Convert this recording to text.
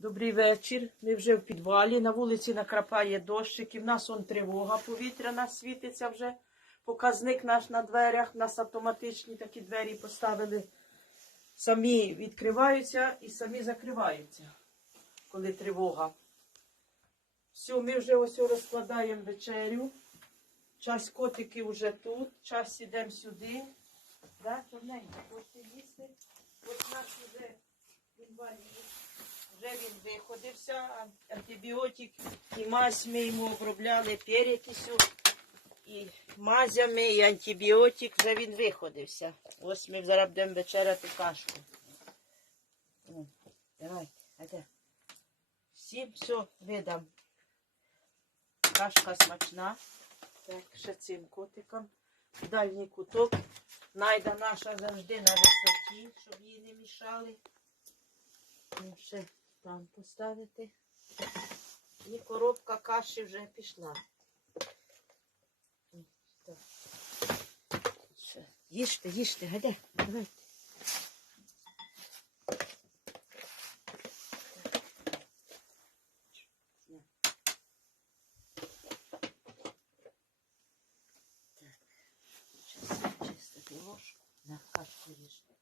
Добрий вечір. Ми вже в підвалі. На вулиці накрапає дощик. І в нас он тривога повітряна світиться вже. Показник наш на дверях. У нас автоматичні такі двері поставили. Самі відкриваються і самі закриваються, коли тривога. Все, ми вже ось розкладаємо вечерю. Час котики вже тут, час ідемо сюди. Да, чорненько, хочете їсти? Ось наш вже інвалід. Вже він виходився, антибіотик і мазь ми йому обробляли перекисю, і мазями, і антибіотик, вже він виходився. Ось ми зараз будемо вечеряти кашку. Давай, айде. Всім все видам. Кашка смачна. Так, ще цим котикам. Дальній куток. Найда наша завжди на висоті, щоб їй не мішали. Ну, ще там поставити. І коробка каші вже пішла. Все, їжте, їжте, гадя, давайте. Так, зараз чистити ложку на кашку їжте.